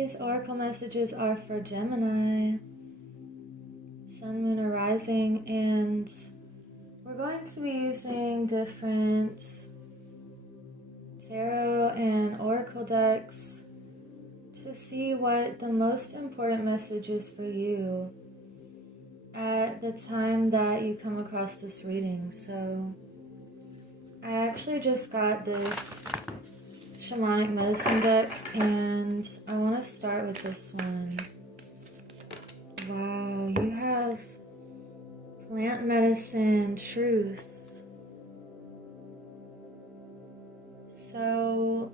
These oracle messages are for Gemini, Sun, Moon, or Rising, and we're going to be using different tarot and oracle decks to see what the most important message is for you at the time that you come across this reading. So I actually just got this shamanic medicine deck, and I want to start with this one. Wow, you have plant medicine, truth. So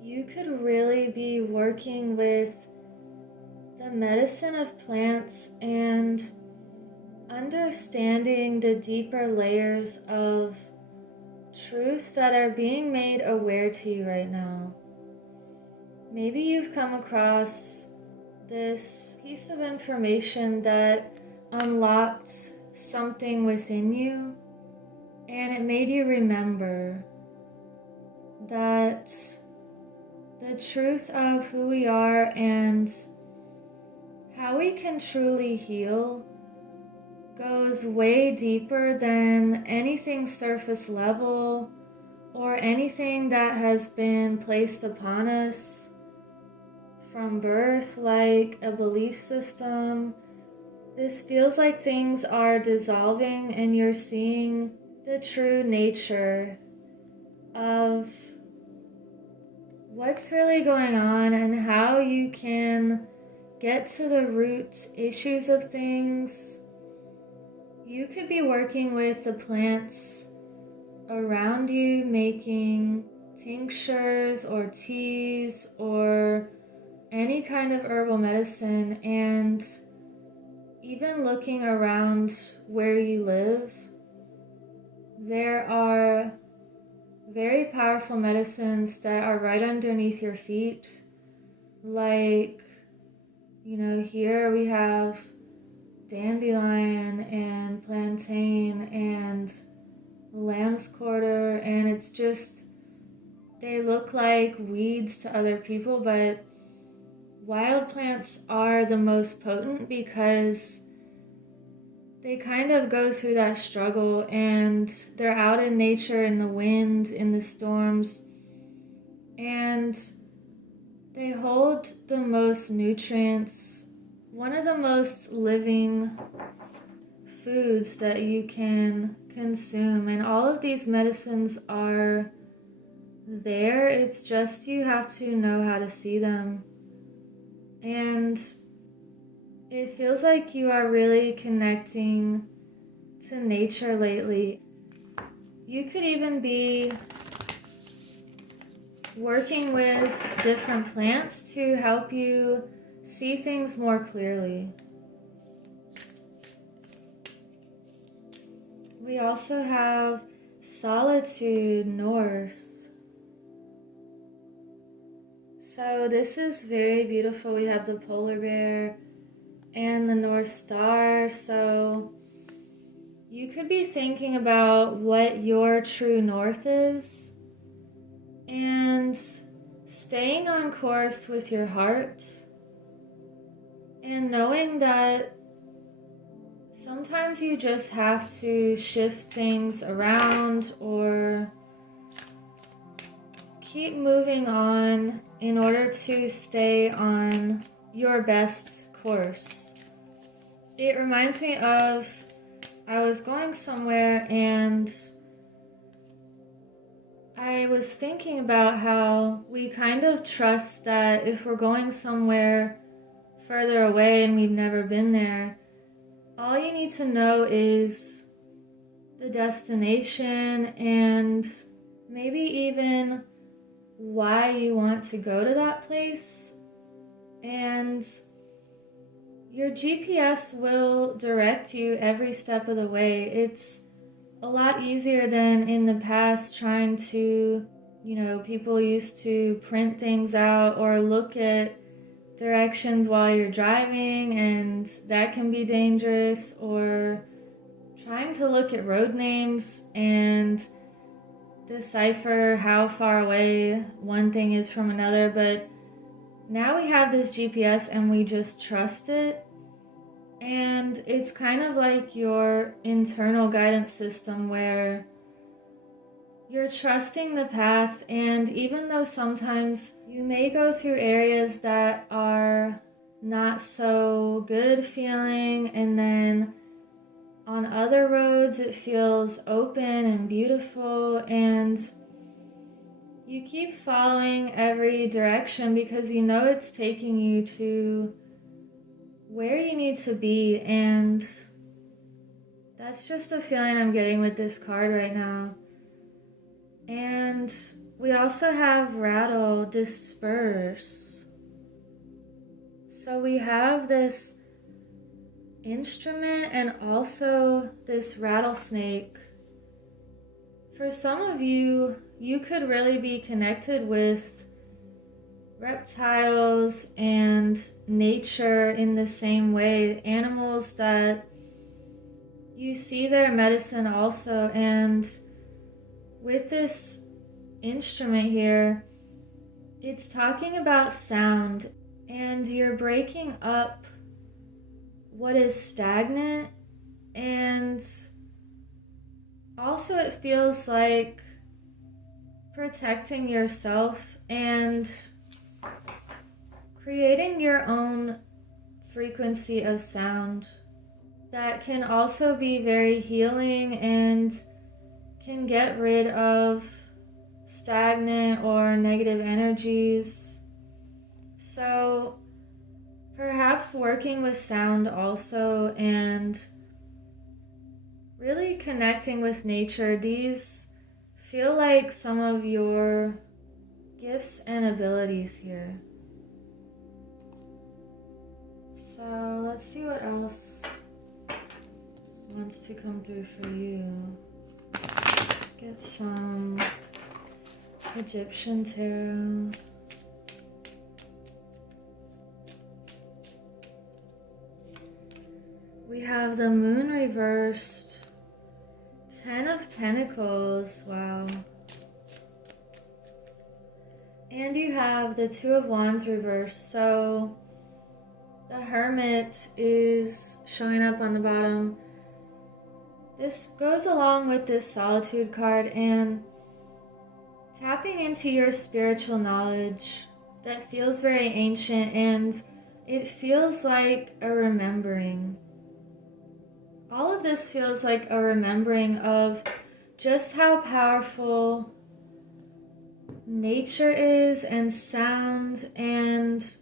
you could really be working with the medicine of plants and understanding the deeper layers of truth that are being made aware to you right now. Maybe you've come across this piece of information that unlocked something within you, and it made you remember that the truth of who we are and how we can truly heal goes way deeper than anything surface level or anything that has been placed upon us from birth, like a belief system. This feels like things are dissolving and you're seeing the true nature of what's really going on and how you can get to the root issues of things. You could be working with the plants around you, making tinctures or teas or any kind of herbal medicine, and even looking around where you live. There are very powerful medicines that are right underneath your feet. Like, here we have dandelion and plantain and lamb's quarter, and it's just, they look like weeds to other people, but wild plants are the most potent because they kind of go through that struggle and they're out in nature, in the wind, in the storms, and they hold the most nutrients, one of the most living foods that you can consume. And all of these medicines are there. It's just you have to know how to see them. And it feels like you are really connecting to nature lately. You could even be working with different plants to help you see things more clearly. We also have solitude, north. So this is very beautiful. We have the polar bear and the North Star. So you could be thinking about what your true north is and staying on course with your heart and knowing that sometimes you just have to shift things around or keep moving on in order to stay on your best course. It reminds me of, I was going somewhere and I was thinking about how we kind of trust that if we're going somewhere further away and we've never been there, all you need to know is the destination and maybe even why you want to go to that place, and your GPS will direct you every step of the way. It's a lot easier than in the past trying to, people used to print things out or look at directions while you're driving, and that can be dangerous, or trying to look at road names and decipher how far away one thing is from another. But now we have this GPS and we just trust it. And it's kind of like your internal guidance system where you're trusting the path, and even though sometimes you may go through areas that are not so good feeling, and then on other roads it feels open and beautiful, and you keep following every direction because you know it's taking you to where you need to be. And that's just the feeling I'm getting with this card right now. And we also have rattle, disperse. So we have this instrument and also this rattlesnake. For some of you, you could really be connected with reptiles and nature in the same way. Animals that you see their medicine also. And with this instrument here, it's talking about sound, and you're breaking up what is stagnant, and also it feels like protecting yourself and creating your own frequency of sound that can also be very healing and can get rid of stagnant or negative energies. So perhaps working with sound also, and really connecting with nature. These feel like some of your gifts and abilities here. So let's see what else wants to come through for you. Let's get some Egyptian tarot. We have the moon reversed, 10 of Pentacles, wow. And you have the 2 of Wands reversed, so the Hermit is showing up on the bottom. This goes along with this Solitude card and tapping into your spiritual knowledge that feels very ancient, and it feels like a remembering. All of this feels like a remembering of just how powerful nature is, and sound, and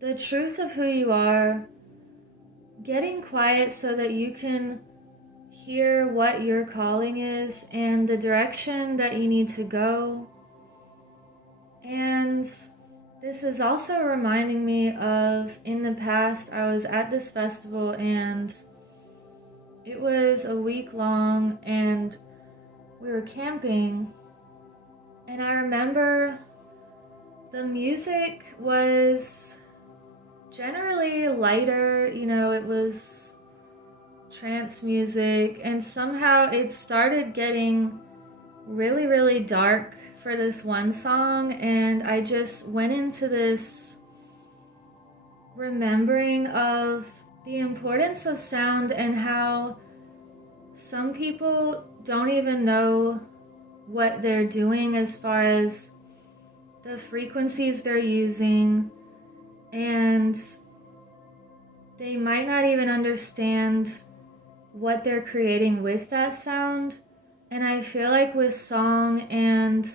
the truth of who you are. Getting quiet so that you can hear what your calling is and the direction that you need to go. And this is also reminding me of, in the past, I was at this festival and it was a week long and we were camping, and I remember the music was generally lighter, you know, it was trance music, and somehow it started getting really, really dark for this one song, and I just went into this remembering of the importance of sound and how some people don't even know what they're doing as far as the frequencies they're using, and they might not even understand what they're creating with that sound. And I feel like with song and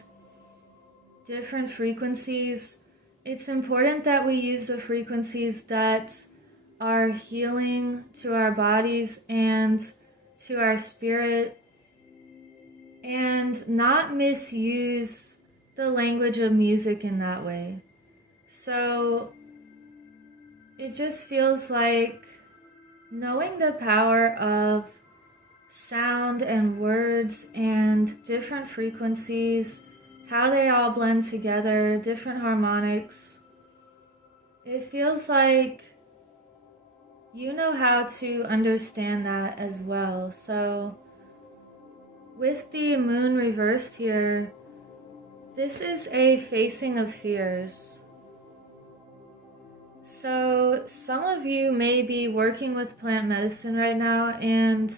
different frequencies, it's important that we use the frequencies that are healing to our bodies and to our spirit, and not misuse the language of music in that way. So it just feels like knowing the power of sound and words and different frequencies, how they all blend together, different harmonics. It feels like you know how to understand that as well. So with the moon reversed here, this is a facing of fears. So some of you may be working with plant medicine right now and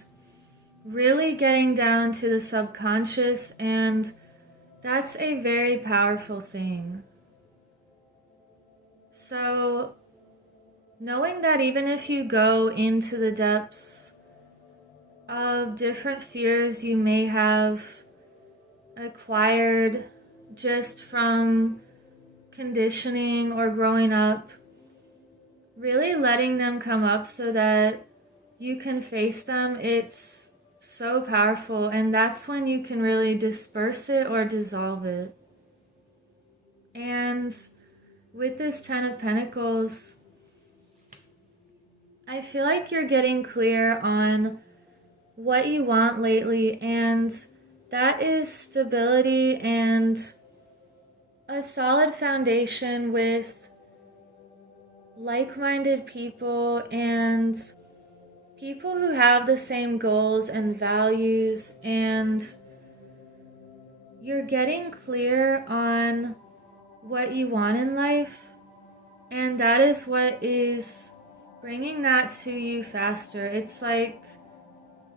really getting down to the subconscious, and that's a very powerful thing. So knowing that even if you go into the depths of different fears you may have acquired just from conditioning or growing up, really letting them come up so that you can face them, it's so powerful, and that's when you can really disperse it or dissolve it. And with this Ten of Pentacles, I feel like you're getting clear on what you want lately, and that is stability and a solid foundation with like-minded people and people who have the same goals and values, and you're getting clear on what you want in life, and that is what is bringing that to you faster. It's like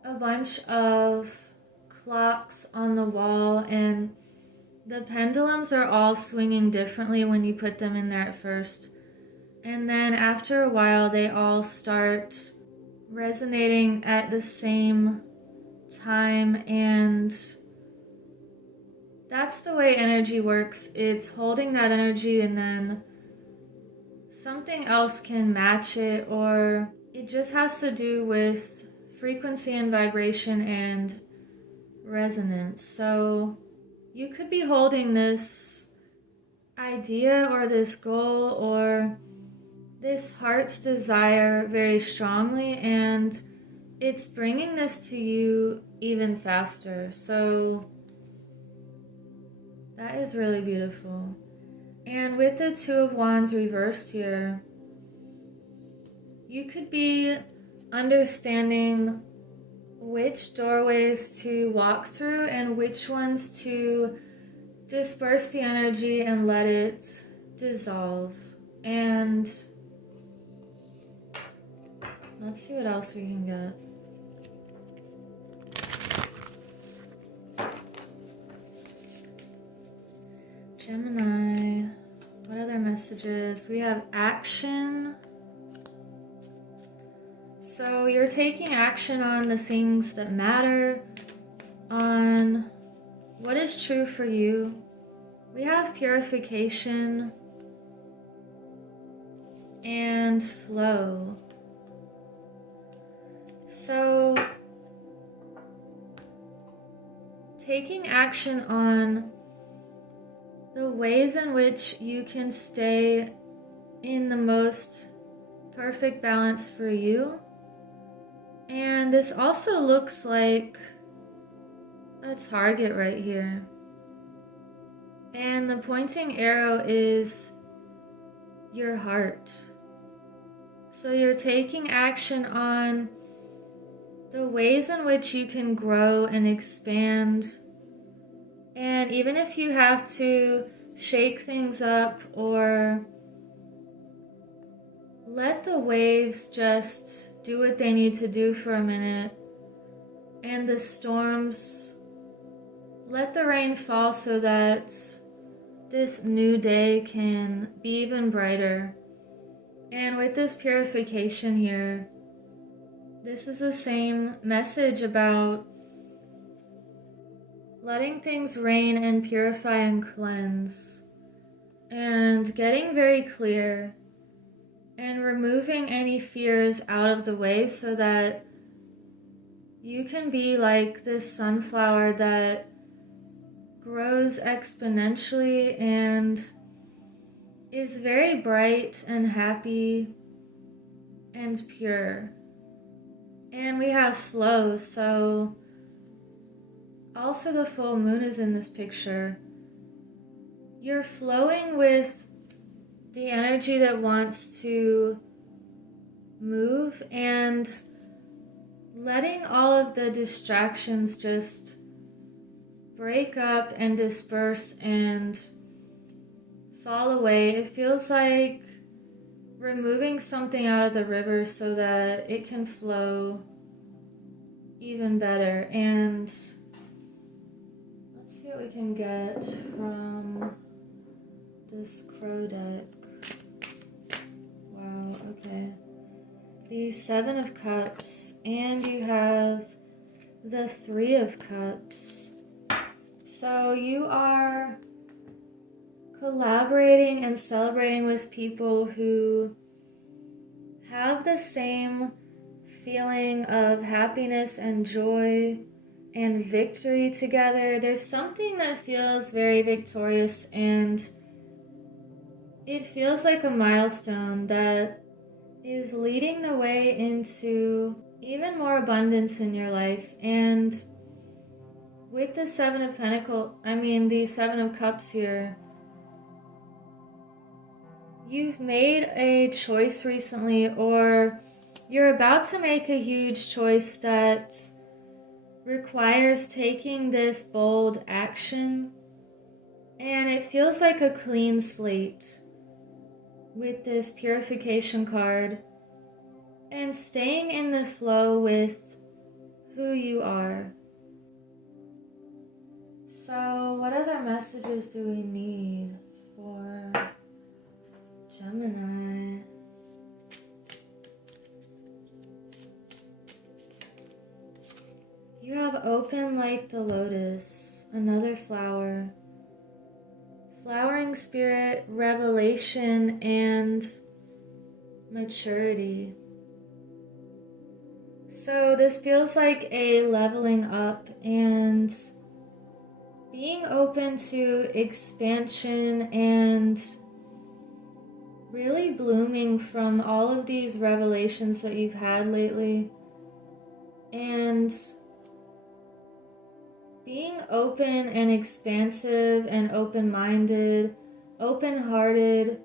a bunch of clocks on the wall, and the pendulums are all swinging differently when you put them in there at first. And then after a while, they all start resonating at the same time, and that's the way energy works. It's holding that energy and then something else can match it, or it just has to do with frequency and vibration and resonance. So you could be holding this idea or this goal or this heart's desire very strongly, and it's bringing this to you even faster. So that is really beautiful. And with the Two of Wands reversed here, you could be understanding which doorways to walk through and which ones to disperse the energy and let it dissolve. And let's see what else we can get. Gemini, what other messages? We have action. So you're taking action on the things that matter, on what is true for you. We have purification and flow. So taking action on the ways in which you can stay in the most perfect balance for you. And this also looks like a target right here. And the pointing arrow is your heart. So you're taking action on the ways in which you can grow and expand. And even if you have to shake things up or let the waves just do what they need to do for a minute, and the storms, let the rain fall so that this new day can be even brighter. And with this purification here, this is the same message about letting things rain and purify and cleanse, and getting very clear and removing any fears out of the way so that you can be like this sunflower that grows exponentially and is very bright and happy and pure. And we have flow, so also the full moon is in this picture. You're flowing with the energy that wants to move and letting all of the distractions just break up and disperse and fall away. It feels like removing something out of the river so that it can flow even better. And let's see what we can get from this crow deck. Wow, okay. The 7 of Cups, and you have the 3 of Cups. So you are collaborating and celebrating with people who have the same feeling of happiness and joy and victory together. There's something that feels very victorious, and it feels like a milestone that is leading the way into even more abundance in your life. And with the 7 of the 7 of Cups here, you've made a choice recently, or you're about to make a huge choice that requires taking this bold action. And it feels like a clean slate with this purification card, and staying in the flow with who you are. So what other messages do we need for Gemini? You have open like the lotus, another flower, flowering spirit, revelation, and maturity. So this feels like a leveling up and being open to expansion and really blooming from all of these revelations that you've had lately. And being open and expansive and open-minded, open-hearted.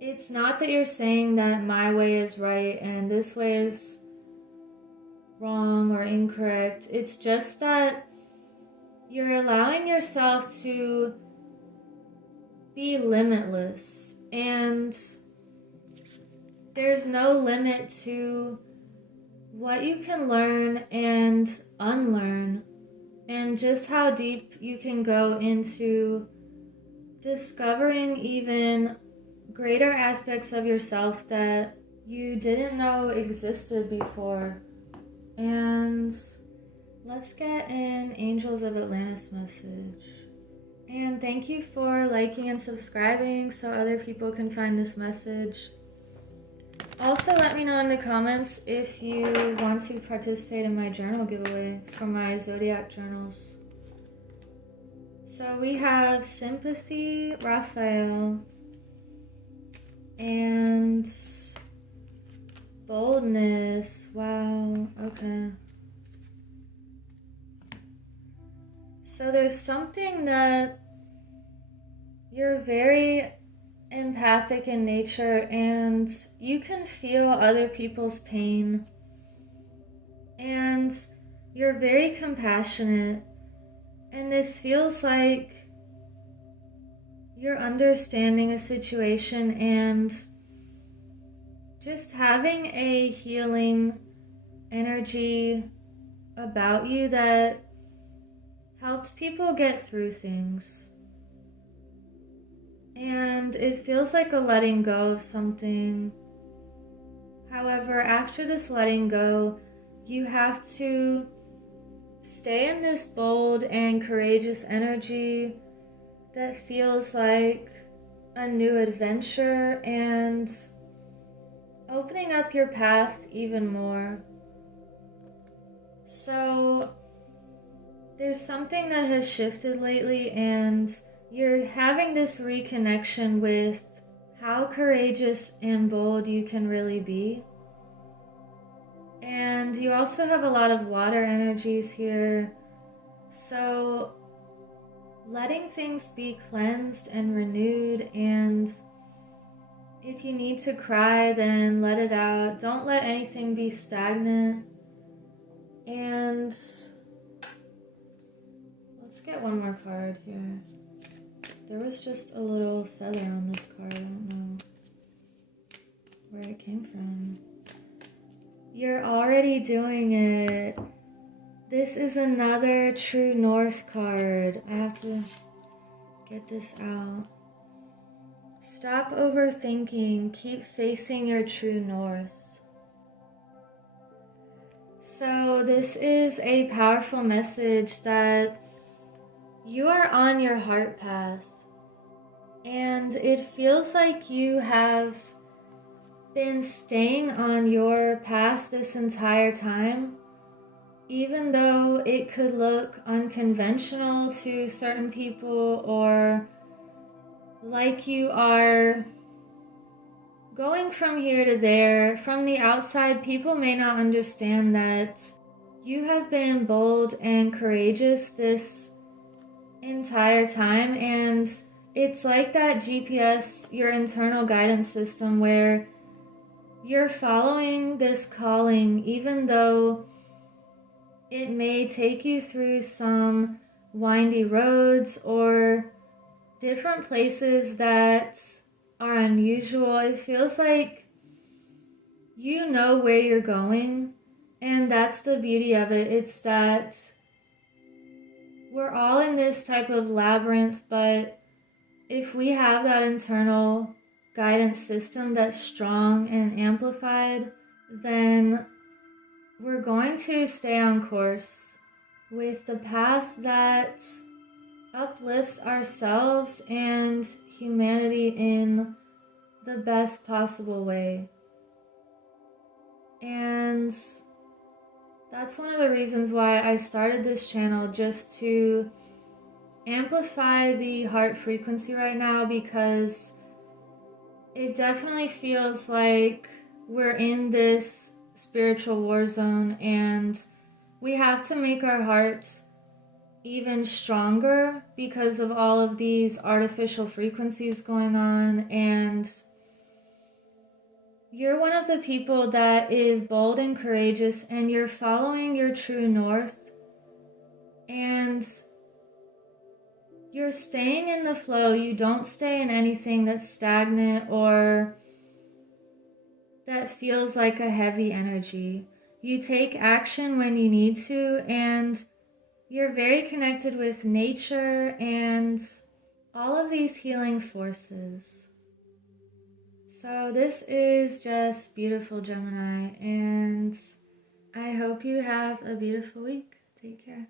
It's not that you're saying that my way is right and this way is wrong or incorrect. It's just that you're allowing yourself to be limitless, and there's no limit to what you can learn and unlearn, and just how deep you can go into discovering even greater aspects of yourself that you didn't know existed before. And let's get an Angels of Atlantis message. And thank you for liking and subscribing so other people can find this message. Also, let me know in the comments if you want to participate in my journal giveaway for my zodiac journals. So we have Sympathy, Raphael, and Boldness. Wow, okay. So there's something that you're very empathic in nature, and you can feel other people's pain, and you're very compassionate, and this feels like you're understanding a situation and just having a healing energy about you that helps people get through things. And it feels like a letting go of something. However, after this letting go, you have to stay in this bold and courageous energy that feels like a new adventure and opening up your path even more. So there's something that has shifted lately, and you're having this reconnection with how courageous and bold you can really be. And you also have a lot of water energies here. So letting things be cleansed and renewed, and if you need to cry, then let it out. Don't let anything be stagnant. And let's get one more card here. There was just a little feather on this card, I don't know. where it came from. You're already doing it. This is another True North card. I have to get this out. Stop overthinking. Keep facing your true north. So this is a powerful message that you are on your heart path. And it feels like you have been staying on your path this entire time, even though it could look unconventional to certain people, or like you are going from here to there. From the outside, people may not understand that you have been bold and courageous this entire time, and it's like that GPS, your internal guidance system, where you're following this calling, even though it may take you through some windy roads or different places that are unusual. It feels like you know where you're going, and that's the beauty of it. It's that we're all in this type of labyrinth, but if we have that internal guidance system that's strong and amplified, then we're going to stay on course with the path that uplifts ourselves and humanity in the best possible way. And that's one of the reasons why I started this channel, just to amplify the heart frequency right now, because it definitely feels like we're in this spiritual war zone, and we have to make our hearts even stronger because of all of these artificial frequencies going on. And you're one of the people that is bold and courageous, and you're following your true north, and you're staying in the flow. You don't stay in anything that's stagnant or that feels like a heavy energy. You take action when you need to, and you're very connected with nature and all of these healing forces. So this is just beautiful, Gemini, and I hope you have a beautiful week. Take care.